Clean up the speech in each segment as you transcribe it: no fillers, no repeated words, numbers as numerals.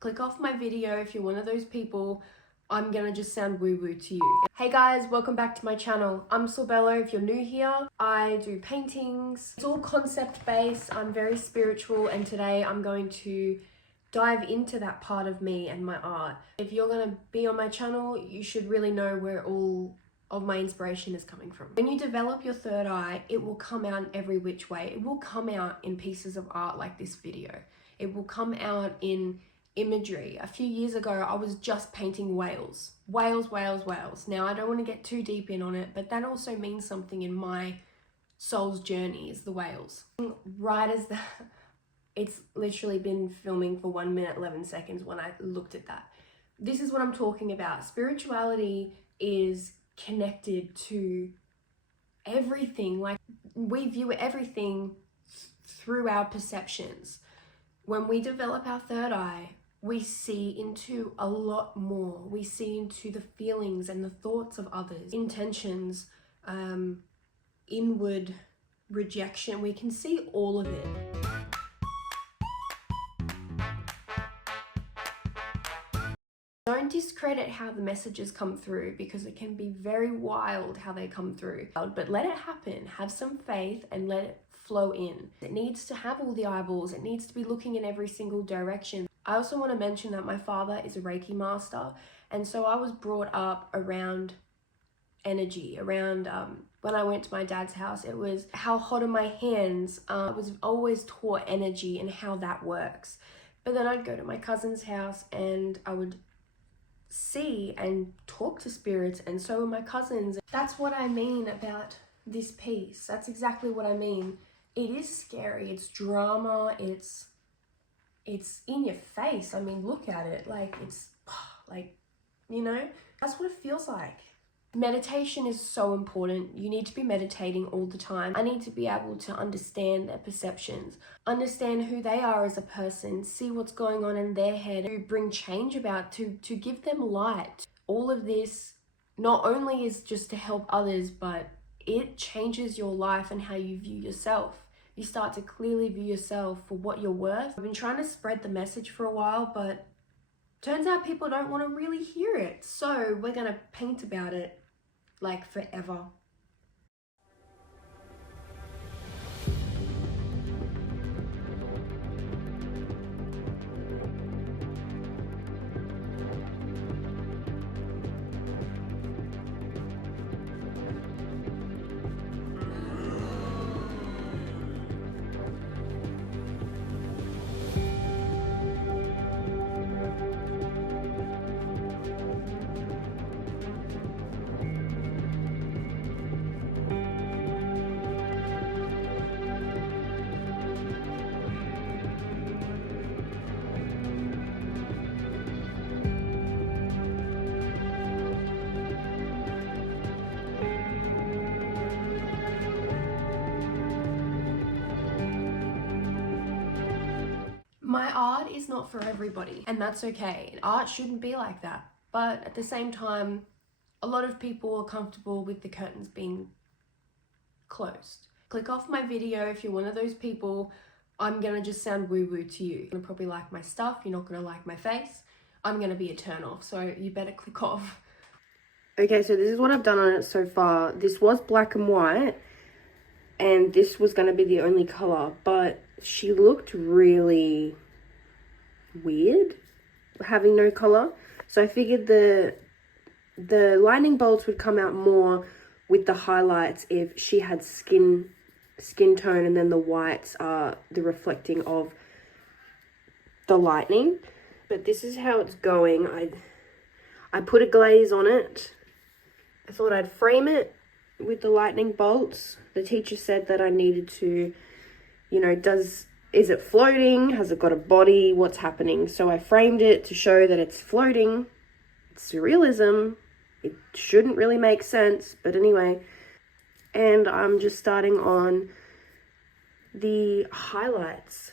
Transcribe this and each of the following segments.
Click off my video if you're one of those people. I'm gonna just sound woo-woo to you. Hey guys, welcome back to my channel. I'm Sorbello. If you're new here, I do paintings. It's all concept based. I'm very spiritual, and today I'm going to dive into that part of me and my art. If you're gonna be on my channel, you should really know where all of my inspiration is coming from. When you develop your third eye, it will come out in every which way. It will come out in pieces of art like this video. It will come out in imagery. A few years ago, I was just painting whales. Whales. Now, I don't want to get too deep in on it, but that also means something in my soul's journey, is the whales. Right as the, it's literally been filming for 1 minute, 11 seconds when I looked at that. This is what I'm talking about. Spirituality is connected to everything. Like, we view everything through our perceptions. When we develop our third eye, we see into a lot more. We see into the feelings and the thoughts of others, intentions, inward rejection. We can see all of it. Don't discredit how the messages come through, because it can be very wild how they come through. But let it happen. Have some faith and let it flow in. It needs to have all the eyeballs. It needs to be looking in every single direction. I also want to mention that my father is a Reiki master, and so I was brought up around energy, around when I went to my dad's house, it was how hot are my hands. I was always taught energy and how that works. But then I'd go to my cousin's house and I would see and talk to spirits, and so were my cousins. That's what I mean about this piece. That's exactly what I mean. It is scary, it's drama, it's in your face. I mean, look at it, like, it's like, you know, that's what it feels like. Meditation is so important. You need to be meditating all the time. I need to be able to understand their perceptions, understand who they are as a person, see what's going on in their head, to bring change about, to give them light. All of this not only is just to help others, but it changes your life and how you view yourself. You start to clearly view yourself for what you're worth. I've been trying to spread the message for a while, but turns out people don't want to really hear it. So we're gonna paint about it like forever. My art is not for everybody, and that's okay. Art shouldn't be like that. But at the same time, a lot of people are comfortable with the curtains being closed. Click off my video if you're one of those people. I'm gonna just sound woo-woo to you. You're gonna probably like my stuff, you're not gonna like my face. I'm gonna be a turn off, so you better click off. Okay, so this is what I've done on it so far. This was black and white, and this was gonna be the only color, but she looked really weird having no color. So I figured the lightning bolts would come out more with the highlights if she had skin tone, and then the whites are the reflecting of the lightning. But this is how it's going. I put a glaze on it. I thought I'd frame it with the lightning bolts. The teacher said that I needed to, you know, is it floating? Has it got a body? What's happening? So I framed it to show that it's floating. It's surrealism. It shouldn't really make sense, but anyway. And I'm just starting on the highlights.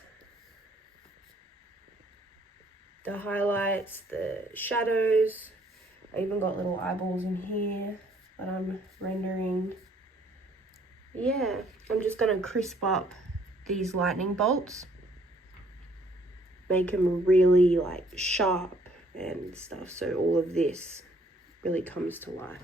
The highlights, the shadows. I even got little eyeballs in here that I'm rendering. Yeah, I'm just gonna crisp up these lightning bolts. make them really like sharp and stuff, so all of this really comes to life.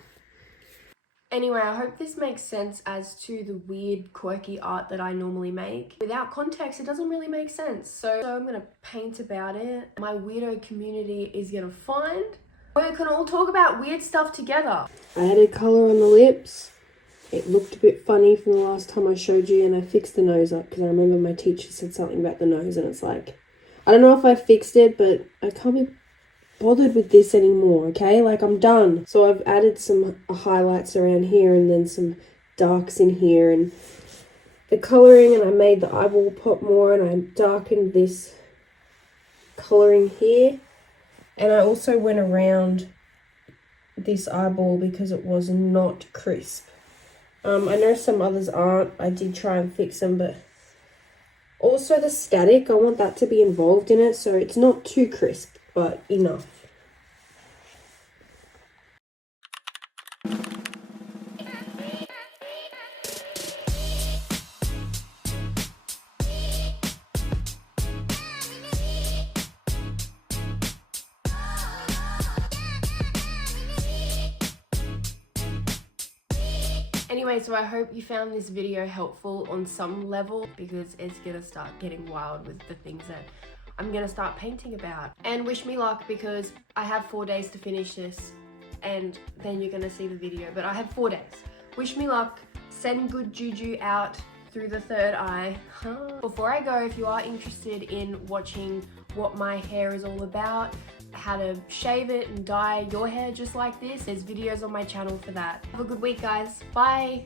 Anyway, I hope this makes sense as to the weird, quirky art that I normally make. Without context, it doesn't really make sense. So I'm gonna paint about it. My weirdo community is gonna find. We can all talk about weird stuff together. I added colour on the lips. It looked a bit funny from the last time I showed you, and I fixed the nose up because I remember my teacher said something about the nose, and it's like, I don't know if I fixed it, but I can't be bothered with this anymore, okay? Like, I'm done. So I've added some highlights around here and then some darks in here and the colouring, and I made the eyeball pop more, and I darkened this colouring here. And I also went around this eyeball because it was not crisp. I know some others aren't. I did try and fix them, but also the static, I want that to be involved in it, so it's not too crisp, but enough. Anyway, so I hope you found this video helpful on some level, because it's gonna start getting wild with the things that I'm gonna start painting about. And wish me luck, because I have 4 days to finish this and then you're gonna see the video, but I have 4 days. Wish me luck, send good juju out through the third eye. Before I go, if you are interested in watching what my hair is all about, how to shave it and dye your hair just like this, there's videos on my channel for that. Have a good week, guys. Bye.